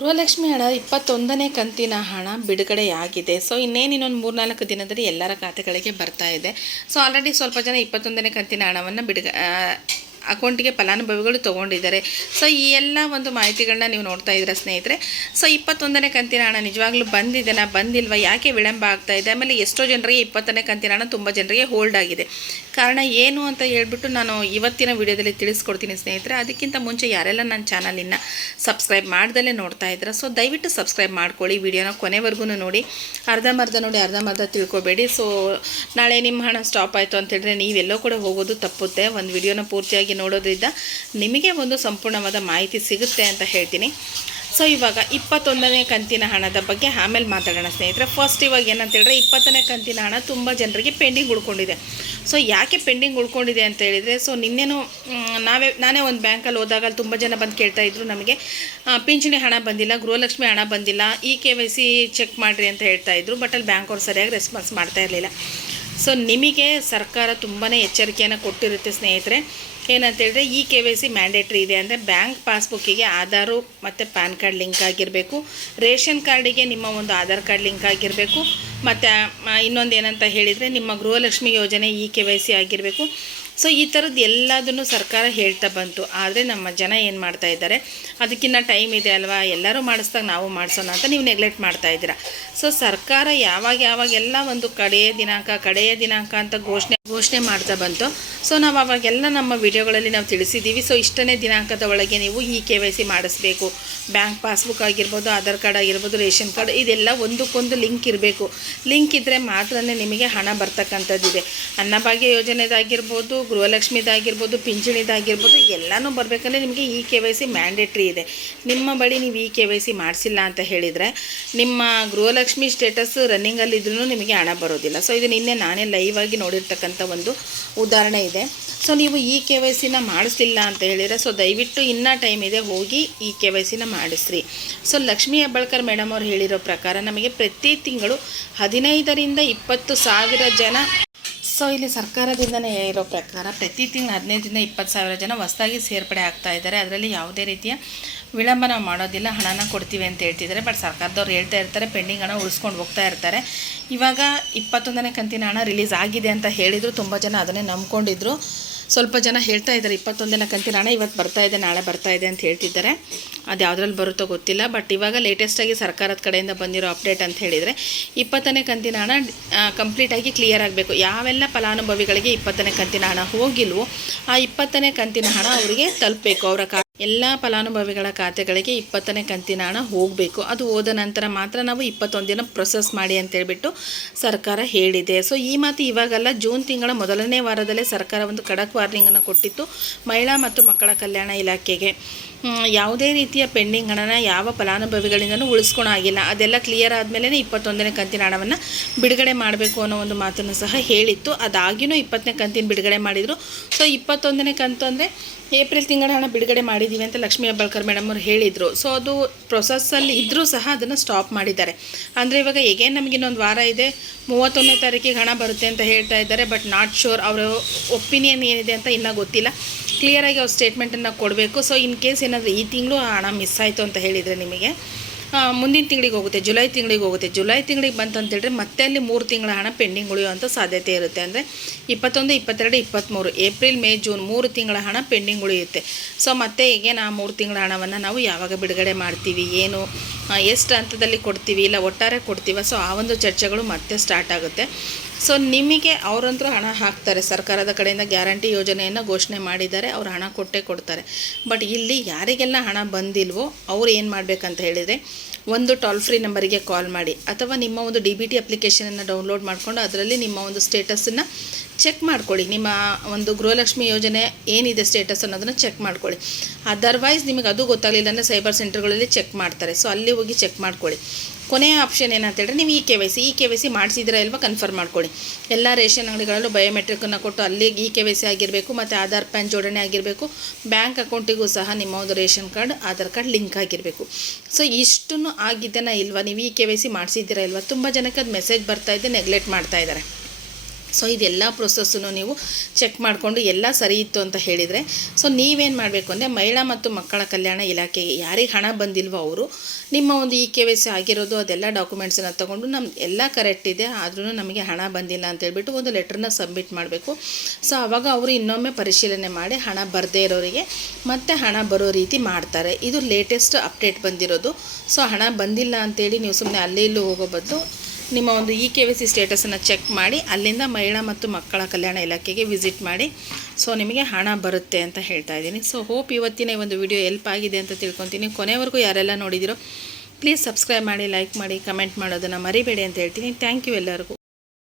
ಗೃಹಲಕ್ಷ್ಮಿ ಹಣ 21ನೇ ಕಂತಿನ ಹಣ ಬಿಡುಗಡೆಯಾಗಿದೆ. ಸೊ ಇನ್ನೊಂದು 3-4 ದಿನದಲ್ಲಿ ಎಲ್ಲರ ಖಾತೆಗಳಿಗೆ ಬರ್ತಾ ಇದೆ. ಸೊ ಆಲ್ರೆಡಿ ಸ್ವಲ್ಪ ಜನ 21ನೇ ಕಂತಿನ ಹಣವನ್ನು ಅಕೌಂಟಿಗೆ ಫಲಾನುಭವಿಗಳು ತೊಗೊಂಡಿದ್ದಾರೆ. ಸೊ ಈ ಎಲ್ಲ ಒಂದು ಮಾಹಿತಿಗಳನ್ನ ನೀವು ನೋಡ್ತಾ ಇದ್ದೀರಾ ಸ್ನೇಹಿತರೆ. ಸೊ 21ನೇ ಕಂತಿನ ಹಣ ನಿಜವಾಗ್ಲೂ ಬಂದಿದೆನಾ ಬಂದಿಲ್ವಾ, ಯಾಕೆ ವಿಳಂಬ ಆಗ್ತಾ ಇದೆ, ಆಮೇಲೆ ಎಷ್ಟೋ ಜನರಿಗೆ 20ನೇ ಕಂತಿನ ಹಣ ತುಂಬ ಜನರಿಗೆ ಹೋಲ್ಡ್ ಆಗಿದೆ. ಕಾರಣ ಏನು ಅಂತ ಹೇಳ್ಬಿಟ್ಟು ನಾನು ಇವತ್ತಿನ ವಿಡಿಯೋದಲ್ಲಿ ತಿಳಿಸ್ಕೊಡ್ತೀನಿ ಸ್ನೇಹಿತರೆ. ಅದಕ್ಕಿಂತ ಮುಂಚೆ ಯಾರೆಲ್ಲ ನನ್ನ ಚಾನಲಿನ ಸಬ್ಸ್ಕ್ರೈಬ್ ಮಾಡ್ದಲೇ ನೋಡ್ತಾ ಇದ್ದೀರಾ, ಸೊ ದಯವಿಟ್ಟು ಸಬ್ಸ್ಕ್ರೈಬ್ ಮಾಡ್ಕೊಳ್ಳಿ. ವಿಡಿಯೋನ ಕೊನೆವರೆಗೂ ನೋಡಿ, ಅರ್ಧಂಬರ್ಧ ನೋಡಿ, ಅರ್ಧಂಬರ್ಧ ತಿಳ್ಕೊಬೇಡಿ. ಸೊ ನಾಳೆ ನಿಮ್ಮ ಹಣ ಸ್ಟಾಪ್ ಆಯಿತು ಅಂತ ಹೇಳಿದ್ರೆ ನೀವೆಲ್ಲೋ ಕೂಡ ಹೋಗೋದು ತಪ್ಪುತ್ತೆ. ಒಂದು ವಿಡಿಯೋನ ಪೂರ್ತಿಯಾಗಿ ನೋಡೋದ್ರಿಂದ ನಿಮಗೆ ಒಂದು ಸಂಪೂರ್ಣವಾದ ಮಾಹಿತಿ ಸಿಗುತ್ತೆ ಅಂತ ಹೇಳ್ತೀನಿ. ಸೊ ಇವಾಗ 21ನೇ ಕಂತಿನ ಹಣದ ಬಗ್ಗೆ ಆಮೇಲೆ ಮಾತಾಡೋಣ ಸ್ನೇಹಿತರೆ. ಫಸ್ಟ್ ಇವಾಗ ಏನಂತ ಹೇಳಿದ್ರೆ 20ನೇ ಕಂತಿನ ಹಣ ತುಂಬ ಜನರಿಗೆ ಪೆಂಡಿಂಗ್ ಉಳ್ಕೊಂಡಿದೆ. ಸೊ ಯಾಕೆ ಪೆಂಡಿಂಗ್ ಉಳ್ಕೊಂಡಿದೆ ಅಂತ ಹೇಳಿದರೆ, ಸೊ ನಿನ್ನೆನೂ ನಾನೇ ಒಂದು ಬ್ಯಾಂಕಲ್ಲಿ ಹೋದಾಗ ತುಂಬ ಜನ ಬಂದು ಕೇಳ್ತಾ ಇದ್ರು, ನಮಗೆ ಪಿಂಚಣಿ ಹಣ ಬಂದಿಲ್ಲ, ಗೃಹಲಕ್ಷ್ಮಿ ಹಣ ಬಂದಿಲ್ಲ, KYC ಚೆಕ್ ಮಾಡಿರಿ ಅಂತ ಹೇಳ್ತಾ ಇದ್ರು. ಬಟ್ ಅಲ್ಲಿ ಬ್ಯಾಂಕ್ ಅವ್ರು ಸರಿಯಾಗಿ ರೆಸ್ಪಾನ್ಸ್ ಮಾಡ್ತಾ ಇರಲಿಲ್ಲ. ಸೊ ನಿಮಗೆ ಸರ್ಕಾರ ತುಂಬಾ ಎಚ್ಚರಿಕೆಯನ್ನು ಕೊಟ್ಟಿರುತ್ತೆ ಸ್ನೇಹಿತರೆ. ಏನಂತ ಹೇಳಿದ್ರೆ KYC ಮ್ಯಾಂಡೇಟ್ರಿ ಇದೆ. ಅಂದರೆ ಬ್ಯಾಂಕ್ ಪಾಸ್ಬುಕ್ಕಿಗೆ ಆಧಾರು ಮತ್ತು ಪ್ಯಾನ್ ಕಾರ್ಡ್ ಲಿಂಕ್ ಆಗಿರಬೇಕು, ರೇಷನ್ ಕಾರ್ಡಿಗೆ ನಿಮ್ಮ ಒಂದು ಆಧಾರ್ ಕಾರ್ಡ್ ಲಿಂಕ್ ಆಗಿರಬೇಕು, ಮತ್ತು ಇನ್ನೊಂದು ಏನಂತ ಹೇಳಿದರೆ ನಿಮ್ಮ ಗೃಹಲಕ್ಷ್ಮಿ ಯೋಜನೆ KYC ಆಗಿರಬೇಕು. ಸೊ ಈ ಥರದ್ದು ಎಲ್ಲದನ್ನು ಸರ್ಕಾರ ಹೇಳ್ತಾ ಬಂತು. ಆದರೆ ನಮ್ಮ ಜನ ಏನು ಮಾಡ್ತಾ ಇದ್ದಾರೆ, ಅದಕ್ಕಿಂತ ಟೈಮ್ ಇದೆ ಅಲ್ವಾ, ಎಲ್ಲರೂ ಮಾಡಿಸ್ದಾಗ ನಾವು ಮಾಡಿಸೋಣ ಅಂತ ನೀವು ನೆಗ್ಲೆಕ್ಟ್ ಮಾಡ್ತಾ ಇದ್ದೀರಾ. ಸೊ ಸರ್ಕಾರ ಯಾವಾಗೆಲ್ಲ ಒಂದು ಕಡೆಯ ದಿನಾಂಕ ಅಂತ ಘೋಷಣೆ ಮಾಡ್ತಾ ಬಂತು. ಸೊ ನಾವು ಅವಾಗೆಲ್ಲ ನಮ್ಮ ವಿಡಿಯೋಗಳಲ್ಲಿ ನಾವು ತಿಳಿಸಿದ್ದೀವಿ. ಸೊ ಇಷ್ಟನೇ ದಿನಾಂಕದ ಒಳಗೆ ನೀವು KYC ಮಾಡಿಸ್ಬೇಕು. ಬ್ಯಾಂಕ್ ಪಾಸ್ಬುಕ್ ಆಗಿರ್ಬೋದು, ಆಧಾರ್ ಕಾರ್ಡ್ ಆಗಿರ್ಬೋದು, ರೇಷನ್ ಕಾರ್ಡ್, ಇದೆಲ್ಲ ಒಂದಕ್ಕೊಂದು ಲಿಂಕ್ ಇರಬೇಕು. ಲಿಂಕ್ ಇದ್ದರೆ ಮಾತ್ರ ನಿಮಗೆ ಹಣ ಬರ್ತಕ್ಕಂಥದ್ದಿದೆ. ಅನ್ನಭಾಗ್ಯ ಯೋಜನೆದಾಗಿರ್ಬೋದು, ಗೃಹಲಕ್ಷ್ಮಿದಾಗಿರ್ಬೋದು, ಪಿಂಚಣಿದಾಗಿರ್ಬೋದು, ಎಲ್ಲನೂ ಬರಬೇಕಂದ್ರೆ ನಿಮಗೆ KYC ಮ್ಯಾಂಡೇಟ್ರಿ ಇದೆ. ನಿಮ್ಮ ಬಳಿ ನೀವು KYC ಮಾಡಿಸಿಲ್ಲ ಅಂತ ಹೇಳಿದರೆ ನಿಮ್ಮ ಗೃಹಲಕ್ಷ್ಮಿ ಸ್ಟೇಟಸ್ ರನ್ನಿಂಗಲ್ಲಿದ್ರೂ ನಿಮಗೆ ಹಣ ಬರೋದಿಲ್ಲ. ಸೊ ಇದು ನಿನ್ನೆ ನಾನೇ ಲೈವ್ ಆಗಿ ನೋಡಿರ್ತಕ್ಕಂಥ ಒಂದು ಉದಾಹರಣೆ ಇದೆ. ಸೊ ನೀವು KYCನ ಮಾಡಿಸ್ಲಿಲ್ಲ ಅಂತ ಹೇಳಿದರೆ, ಸೊ ದಯವಿಟ್ಟು ಇನ್ನೂ ಟೈಮ್ ಇದೆ, ಹೋಗಿ KYCನ ಮಾಡಿಸ್ರಿ. ಸೊ ಲಕ್ಷ್ಮೀ ಹೆಬ್ಬಾಳ್ಕರ್ ಮೇಡಮ್ ಅವ್ರು ಹೇಳಿರೋ ಪ್ರಕಾರ ನಮಗೆ ಪ್ರತಿ ತಿಂಗಳು 15ರಿಂದ 20,000 ಜನ, ಸೊ ಇಲ್ಲಿ ಸರ್ಕಾರದಿಂದನೇ ಇರೋ ಪ್ರಕಾರ ಪ್ರತಿ ತಿಂಗಳು 15ರಿಂದ 20,000 ಜನ ಹೊಸದಾಗಿ ಸೇರ್ಪಡೆ ಆಗ್ತಾ ಇದ್ದಾರೆ. ಅದರಲ್ಲಿ ಯಾವುದೇ ರೀತಿಯ ವಿಳಂಬ ನಾವು ಮಾಡೋದಿಲ್ಲ, ಹಣನ ಕೊಡ್ತೀವಿ ಅಂತ ಹೇಳ್ತಿದ್ದಾರೆ. ಬಟ್ ಸರ್ಕಾರದವ್ರು ಹೇಳ್ತಾ ಇರ್ತಾರೆ, ಪೆಂಡಿಂಗ್ ಹಣ ಉಳಿಸ್ಕೊಂಡು ಹೋಗ್ತಾ ಇರ್ತಾರೆ. ಇವಾಗ 21ನೇ ಕಂತಿನ ಹಣ ರಿಲೀಸ್ ಆಗಿದೆ ಅಂತ ಹೇಳಿದರು. ತುಂಬ ಜನ ಅದನ್ನೇ ನಂಬ್ಕೊಂಡಿದ್ರು. ಸ್ವಲ್ಪ ಜನ ಹೇಳ್ತಾ ಇದ್ದಾರೆ 21ನೇ ಕಂತಿನ ಹಣ ಇವತ್ತು ಬರ್ತಾ ಇದೆ, ನಾಳೆ ಬರ್ತಾ ಇದೆ ಅಂತ ಹೇಳ್ತಿದ್ದಾರೆ. ಅದು ಯಾವುದ್ರಲ್ಲಿ ಬರುತ್ತೋ ಗೊತ್ತಿಲ್ಲ. ಬಟ್ ಇವಾಗ ಲೇಟೆಸ್ಟಾಗಿ ಸರ್ಕಾರದ ಕಡೆಯಿಂದ ಬಂದಿರೋ ಅಪ್ಡೇಟ್ ಅಂತ ಹೇಳಿದರೆ 20ನೇ ಕಂತಿನ ಹಣ ಕಂಪ್ಲೀಟಾಗಿ ಕ್ಲಿಯರ್ ಆಗಬೇಕು. ಯಾವೆಲ್ಲ ಫಲಾನುಭವಿಗಳಿಗೆ 20ನೇ ಕಂತಿನ ಹಣ ಹೋಗಿಲ್ವೋ ಆ 20ನೇ ಕಂತಿನ ಹಣ ಅವರಿಗೆ ತಲುಪಬೇಕು. ಅವರ ಎಲ್ಲ ಫಲಾನುಭವಿಗಳ ಖಾತೆಗಳಿಗೆ 20ನೇ ಕಂತಿನ ಹಣ ಹೋಗಬೇಕು. ಅದು ಹೋದ ನಂತರ ಮಾತ್ರ ನಾವು 21 ದಿನ ಪ್ರೊಸೆಸ್ ಮಾಡಿ ಅಂತೇಳ್ಬಿಟ್ಟು ಸರ್ಕಾರ ಹೇಳಿದೆ. ಸೊ ಈ ಮಾತು ಇವಾಗಲ್ಲ, ಜೂನ್ ತಿಂಗಳ ಮೊದಲನೇ ವಾರದಲ್ಲೇ ಸರ್ಕಾರ ಒಂದು ಖಡಕ್ ವಾರ್ನಿಂಗನ್ನು ಕೊಟ್ಟಿತ್ತು ಮಹಿಳಾ ಮತ್ತು ಮಕ್ಕಳ ಕಲ್ಯಾಣ ಇಲಾಖೆಗೆ. ಯಾವುದೇ ರೀತಿಯ ಪೆಂಡಿಂಗ್ ಹಣನ ಯಾವ ಫಲಾನುಭವಿಗಳಿಂದನೂ ಉಳಿಸ್ಕೊಳಾಗಿಲ್ಲ. ಅದೆಲ್ಲ ಕ್ಲಿಯರ್ ಆದಮೇಲೆ 21ನೇ ಕಂತಿನ ಹಣವನ್ನು ಬಿಡುಗಡೆ ಮಾಡಬೇಕು ಅನ್ನೋ ಒಂದು ಮಾತನ್ನು ಸಹ ಹೇಳಿತ್ತು. ಅದಾಗಿಯೂ 20ನೇ ಕಂತಿನ ಬಿಡುಗಡೆ ಮಾಡಿದರು. ಸೊ 21ನೇ ಕಂತು ಅಂದರೆ ಏಪ್ರಿಲ್ ತಿಂಗಳ ಹಣ ಬಿಡುಗಡೆ ಮಾಡಿದ್ದೀವಿ ಅಂತ ಲಕ್ಷ್ಮೀ ಹೆಬ್ಬಾಳ್ಕರ್ ಮೇಡಮ್ ಅವರು ಹೇಳಿದರು. ಸೊ ಅದು ಪ್ರೊಸೆಸ್ಸಲ್ಲಿ ಇದ್ದರೂ ಸಹ ಅದನ್ನು ಸ್ಟಾಪ್ ಮಾಡಿದ್ದಾರೆ. ಅಂದರೆ ಇವಾಗ ಹೇಗೇನು ನಮಗೆ ಇನ್ನೊಂದು ವಾರ ಇದೆ, 31ನೇ ತಾರೀಕಿಗೆ ಹಣ ಬರುತ್ತೆ ಅಂತ ಹೇಳ್ತಾ ಇದ್ದಾರೆ. ಬಟ್ ನಾಟ್ ಶೋರ್, ಅವರ ಒಪಿನಿಯನ್ ಏನಿದೆ ಅಂತ ಇನ್ನೂ ಗೊತ್ತಿಲ್ಲ. ಕ್ಲಿಯರಾಗಿ ಅವ್ರ ಸ್ಟೇಟ್ಮೆಂಟನ್ನು ಕೊಡಬೇಕು. ಸೊ ಇನ್ ಕೇಸ್ ಏನಾದರೂ ಈ ತಿಂಗಳು ಹಣ ಮಿಸ್ ಆಯಿತು ಅಂತ ಹೇಳಿದರೆ ನಿಮಗೆ ಮುಂದಿನ ತಿಂಗಳಿಗೆ ಹೋಗುತ್ತೆ, ಜುಲೈ ತಿಂಗಳಿಗೆ ಹೋಗುತ್ತೆ. ಜುಲೈ ತಿಂಗಳಿಗೆ ಬಂತಂತೇಳಿದ್ರೆ ಮತ್ತೆ ಅಲ್ಲಿ 3 ತಿಂಗಳ ಹಣ ಪೆಂಡಿಂಗ್ ಉಳಿಯುವಂಥ ಸಾಧ್ಯತೆ ಇರುತ್ತೆ. ಅಂದರೆ 21, 22, 23 ಏಪ್ರಿಲ್, ಮೇ, ಜೂನ್ 3 ತಿಂಗಳ ಹಣ ಪೆಂಡಿಂಗ್ ಉಳಿಯುತ್ತೆ. ಸೊ ಮತ್ತೆ ಹೀಗೆ 3 ತಿಂಗಳ ಹಣವನ್ನು ನಾವು ಯಾವಾಗ ಬಿಡುಗಡೆ ಮಾಡ್ತೀವಿ, ಏನು ಎಷ್ಟು ಹಂತದಲ್ಲಿ ಕೊಡ್ತೀವಿ, ಇಲ್ಲ ಒಟ್ಟಾರೆ ಕೊಡ್ತೀವಿ, ಸೊ ಆ ಒಂದು ಚರ್ಚೆಗಳು ಮತ್ತೆ ಸ್ಟಾರ್ಟ್ ಆಗುತ್ತೆ. ಸೊ ನಿಮಗೆ ಅವರಂತೂ ಹಣ ಹಾಕ್ತಾರೆ. ಸರ್ಕಾರದ ಕಡೆಯಿಂದ ಗ್ಯಾರಂಟಿ ಯೋಜನೆಯನ್ನು ಘೋಷಣೆ ಮಾಡಿದ್ದಾರೆ, ಅವ್ರು ಹಣ ಕೊಟ್ಟೇ ಕೊಡ್ತಾರೆ. ಬಟ್ ಇಲ್ಲಿ ಯಾರಿಗೆಲ್ಲ ಹಣ ಬಂದಿಲ್ವೋ ಅವ್ರು ಏನು ಮಾಡಬೇಕಂತ ಹೇಳಿದರೆ, ಒಂದು ಟೋಲ್ ಫ್ರೀ ನಂಬರಿಗೆ ಕಾಲ್ ಮಾಡಿ, ಅಥವಾ ನಿಮ್ಮ ಒಂದು DBT ಅಪ್ಲಿಕೇಶನನ್ನು ಡೌನ್ಲೋಡ್ ಮಾಡಿಕೊಂಡು ಅದರಲ್ಲಿ ನಿಮ್ಮ ಒಂದು ಸ್ಟೇಟಸನ್ನು ಚೆಕ್ ಮಾಡ್ಕೊಳ್ಳಿ. ನಿಮ್ಮ ಒಂದು ಗೃಹಲಕ್ಷ್ಮಿ ಯೋಜನೆ ಏನಿದೆ ಸ್ಟೇಟಸ್ ಅನ್ನೋದನ್ನು ಚೆಕ್ ಮಾಡ್ಕೊಳ್ಳಿ. ಅದರ್ವೈಸ್ ನಿಮಗೆ ಅದು ಗೊತ್ತಾಗಲಿಲ್ಲ ಅಂದರೆ ಸೈಬರ್ ಸೆಂಟರ್ಗಳಲ್ಲಿ ಚೆಕ್ ಮಾಡ್ತಾರೆ. ಸೊ ಅಲ್ಲಿ ಹೋಗಿ ಚೆಕ್ ಮಾಡ್ಕೊಳ್ಳಿ. ಕೊನೆಯ ಆಪ್ಷನ್ ಏನಂತ ಹೇಳಿದ್ರೆ ನೀವು KYC ಮಾಡಿಸಿದ್ರೆ ಇಲ್ವಾ ಕನ್ಫರ್ಮ್ ಮಾಡ್ಕೊಳ್ಳಿ. ಎಲ್ಲ ರೇಷನ್ ಅಂಗಡಿಗಳಲ್ಲೂ ಬಯೋಮೆಟ್ರಿಕನ್ನು ಕೊಟ್ಟು ಅಲ್ಲಿ KYC ಆಗಿರಬೇಕು, ಮತ್ತು ಆಧಾರ್ ಪ್ಯಾನ್ ಜೋಡಣೆ ಆಗಿರಬೇಕು. ಬ್ಯಾಂಕ್ ಅಕೌಂಟಿಗೂ ಸಹ ನಿಮ್ಮ ಒಂದು ration card, Aadhaar card link ಆಗಿರಬೇಕು. ಸೊ ಇಷ್ಟನ್ನು ಆಗಿದ್ದೇನಾ ಇಲ್ವಾ, ನೀವು KYC ಮಾಡಿಸಿದ್ದೀರಾ ಇಲ್ವಾ? ತುಂಬ ಜನಕ್ಕೆ ಅದು ಮೆಸೇಜ್ ಬರ್ತಾ ಇದೆ, ನೆಗ್ಲೆಕ್ಟ್ ಮಾಡ್ತಾ ಇದ್ದಾರೆ. ಸೊ ಇದೆಲ್ಲ ಪ್ರೊಸೆಸ್ಸನ್ನು ನೀವು ಚೆಕ್ ಮಾಡಿಕೊಂಡು ಎಲ್ಲ ಸರಿ ಇತ್ತು ಅಂತ ಹೇಳಿದರೆ, ಸೊ ನೀವೇನು ಮಾಡಬೇಕು ಅಂದರೆ ಮಹಿಳಾ ಮತ್ತು ಮಕ್ಕಳ ಕಲ್ಯಾಣ ಇಲಾಖೆಗೆ ಯಾರಿಗೆ ಹಣ ಬಂದಿಲ್ವೋ ಅವರು ನಿಮ್ಮ ಒಂದು KYC ಆಗಿರೋದು ಅದೆಲ್ಲ ಡಾಕ್ಯುಮೆಂಟ್ಸನ್ನು ತೊಗೊಂಡು ಎಲ್ಲ ಕರೆಕ್ಟ್ ಇದೆ ಆದ್ರೂ ನಮಗೆ ಹಣ ಬಂದಿಲ್ಲ ಅಂತೇಳ್ಬಿಟ್ಟು ಒಂದು ಲೆಟ್ರನ್ನ ಸಬ್ಮಿಟ್ ಮಾಡಬೇಕು. ಸೊ ಆವಾಗ ಅವರು ಇನ್ನೊಮ್ಮೆ ಪರಿಶೀಲನೆ ಮಾಡಿ ಹಣ ಬರದೇ ಇರೋರಿಗೆ ಮತ್ತೆ ಹಣ ಬರೋ ರೀತಿ ಮಾಡ್ತಾರೆ. ಇದು ಲೇಟೆಸ್ಟ್ ಅಪ್ಡೇಟ್ ಬಂದಿರೋದು. ಸೊ ಹಣ ಬಂದಿಲ್ಲ ಅಂತೇಳಿ ನೀವು ಸುಮ್ಮನೆ ಅಲ್ಲಿ ಇಲ್ಲೂ ಹೋಗೋ ಬದಲು ನಿಮ್ಮ ಒಂದು KYC ಸ್ಟೇಟಸನ್ನು ಚೆಕ್ ಮಾಡಿ ಅಲ್ಲಿಂದ ಮಹಿಳಾ ಮತ್ತು ಮಕ್ಕಳ ಕಲ್ಯಾಣ ಇಲಾಖೆಗೆ ವಿಸಿಟ್ ಮಾಡಿ. ಸೊ ನಿಮಗೆ ಹಣ ಬರುತ್ತೆ ಅಂತ ಹೇಳ್ತಾ ಇದ್ದೀನಿ. ಸೊ ಹೋಪ್ ಇವತ್ತಿನ ಒಂದು ವಿಡಿಯೋ ಹೆಲ್ಪ್ ಆಗಿದೆ ಅಂತ ತಿಳ್ಕೊತೀನಿ. ಕೊನೆವರೆಗೂ ಯಾರೆಲ್ಲ ನೋಡಿದಿರೋ ಪ್ಲೀಸ್ ಸಬ್ಸ್ಕ್ರೈಬ್ ಮಾಡಿ, ಲೈಕ್ ಮಾಡಿ, ಕಮೆಂಟ್ ಮಾಡೋದನ್ನು ಮರಿಬೇಡಿ ಅಂತ ಹೇಳ್ತೀನಿ. ಥ್ಯಾಂಕ್ ಯು ಎಲ್ಲರಿಗೂ.